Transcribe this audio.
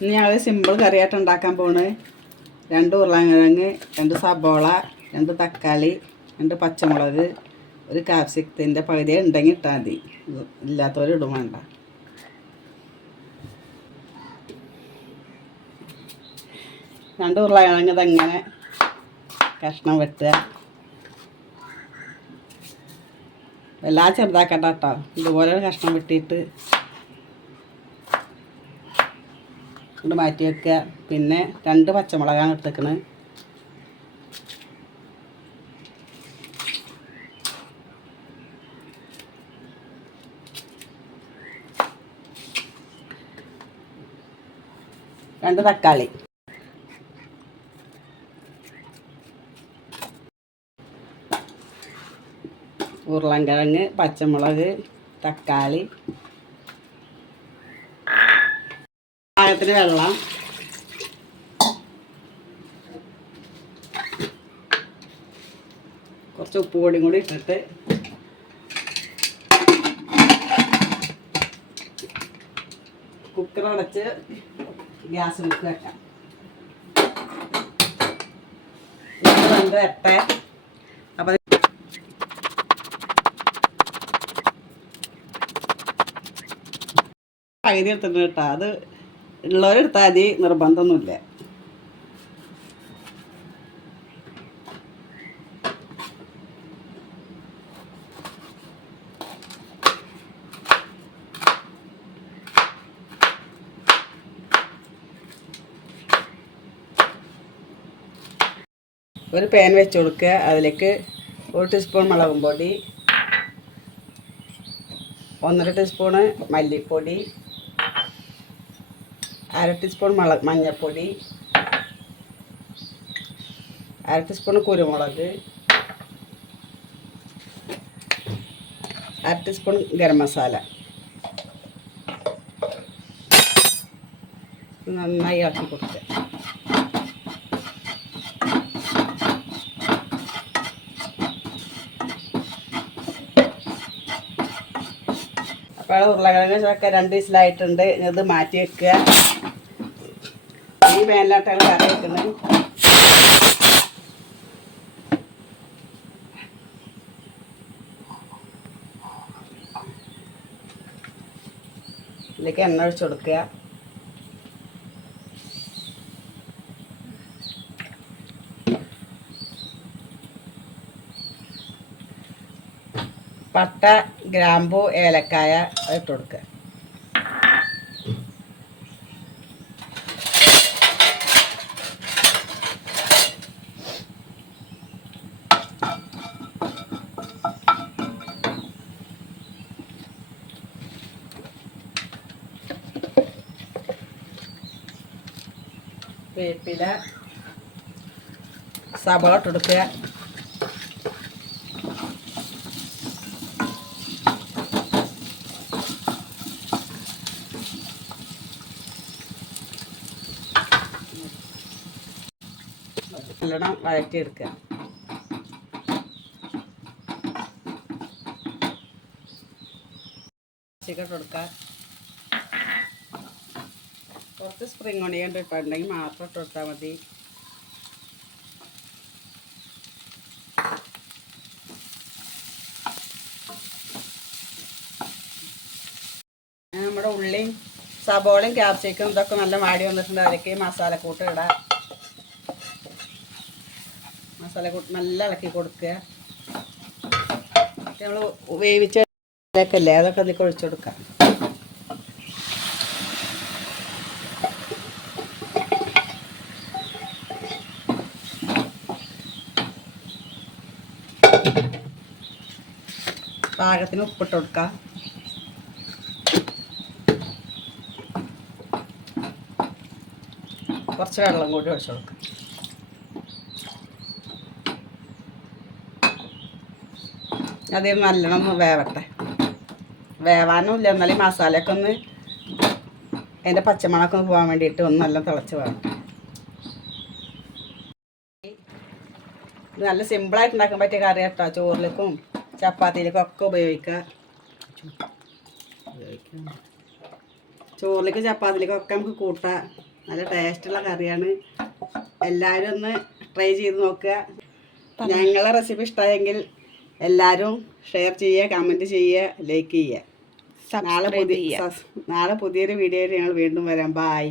ഇനി ഞങ്ങൾ സിമ്പിൾ കറിയായിട്ട് ഉണ്ടാക്കാൻ പോണ്. 2 ഉരുളക്കിഴങ്ങ്, 2 സബോള, 2 തക്കാളി, 2 പച്ചമുളക്, ഒരു കാപ്സിക്കത്തിൻ്റെ പകുതി ഉണ്ടെങ്കിൽ ഇട്ടാൽ മതി, ഇല്ലാത്തവർ ഇടും വേണ്ട. രണ്ട് ഉരുളക്കിഴങ്ങ് ഇതങ്ങനെ കഷ്ണം വെട്ടുക. എല്ലാം ചെറുതാക്കണ്ട കേട്ടോ. ഇതുപോലെ കഷ്ണം വെട്ടിയിട്ട് കൊണ്ട് മാറ്റി വെക്കുക. പിന്നെ 2 പച്ചമുളകാണ് എടുത്തേക്കണത്. രണ്ട് തക്കാളി, ഉരുളൻകിഴങ്ങ്, പച്ചമുളക്, തക്കാളി, പാകത്തിന് വെള്ളം, കുറച്ച് ഉപ്പ് പൊടിയും കൂടി ഇട്ടിട്ട് കുക്കർ അടച്ച് ഗ്യാസ് വെക്കാം. ഇത് എട്ടെ അപ്പം പകുതി എടുത്തിട്ട് കേട്ടോ. അത് ഉള്ളവരെടുത്താൽ മതി, നിർബന്ധമൊന്നുമില്ല. ഒരു പാൻ വെച്ച് കൊടുക്കുക. അതിലേക്ക് 1 ടീസ്പൂൺ മുളകും പൊടി, 1.5 ടീസ്പൂണ് മല്ലിപ്പൊടി, 1/2 ടീസ്പൂൺ മഞ്ഞൾപ്പൊടി, 1/2 ടീസ്പൂൺ കുരുമുളക്, 1/2 ടീസ്പൂൺ ഗരം മസാല. നന്നായി ഇളക്കി കൊടുക്കുക. അപ്പോൾ ഉരുളക്കിഴങ്ങ് ചക്ക 2 വിസിലായിട്ടുണ്ട്. ഇത് മാറ്റി വെക്കുക. ഈ പാനിലോട്ടാണ് കറി വെക്കുന്നത്. ഇതിലേക്ക് എണ്ണ ഒഴിച്ച് കൊടുക്കുക. പട്ട, ഗ്രാമ്പു, ഏലക്കായ ഇട്ട് കൊടുക്കുക. വേപ്പില, സബോള ഇട്ട് കൊടുക്കുക. നല്ലോണം വഴറ്റിയെടുക്കുക. ചിക്കൻ കൊടുക്കുക. കുറച്ച് സ്പ്രിംഗ് ഓണിയൻ ഇട്ടുണ്ടെങ്കിൽ മാത്രം ഇട്ട് കൊടുത്താൽ മതി. നമ്മുടെ ഉള്ളിയും സബോളയും ക്യാപ്സിക്കും ഇതൊക്കെ നല്ല വാടി വന്നിട്ടുണ്ട്. അതിലേക്ക് മസാലക്കൂട്ട് ഇടാം. മസാലക്കൂട്ട് നല്ല ഇളക്കി കൊടുക്കുക. നമ്മൾ വേവിച്ചല്ലേ അതൊക്കെ അതിലേക്ക് ഒഴിച്ചു കൊടുക്കാം. പാകത്തിന് ഉപ്പിട്ട് കൊടുക്കാം. കുറച്ച് വെള്ളം കൂടി ഒഴിച്ചു കൊടുക്കാം. അതിൽ നല്ലോണം ഒന്ന് വേവട്ടെ. വേവാനുമില്ല, എന്നാലും മസാലയൊക്കെ ഒന്ന് അതിൻ്റെ പച്ചമണമൊക്കെ ഒന്ന് പോകാൻ വേണ്ടിയിട്ട് ഒന്ന് നല്ല തിളച്ച് വേവട്ടെ. ഇത് നല്ല സിമ്പിളായിട്ട് ഉണ്ടാക്കാൻ പറ്റിയ കറി കേട്ടോ. ചോറിലേക്കും ചപ്പാത്തിയിലേക്കും ഒക്കെ ഉപയോഗിക്കാം. ചോറിലേക്ക് ചപ്പാത്തിലേക്കൊക്കെ നമുക്ക് കൂട്ടാം. നല്ല ടേസ്റ്റുള്ള കറിയാണ്. എല്ലാവരും ഒന്ന് ട്രൈ ചെയ്ത് നോക്കുക. ഞങ്ങളെ റെസിപ്പി ഇഷ്ടമായെങ്കിൽ എല്ലാവരും ഷെയർ ചെയ്യുക, കമൻറ്റ് ചെയ്യുക, ലൈക്ക് ചെയ്യുക. നാളെ പുതിയൊരു വീഡിയോയിൽ ഞങ്ങൾ വീണ്ടും വരാം. ബായ്.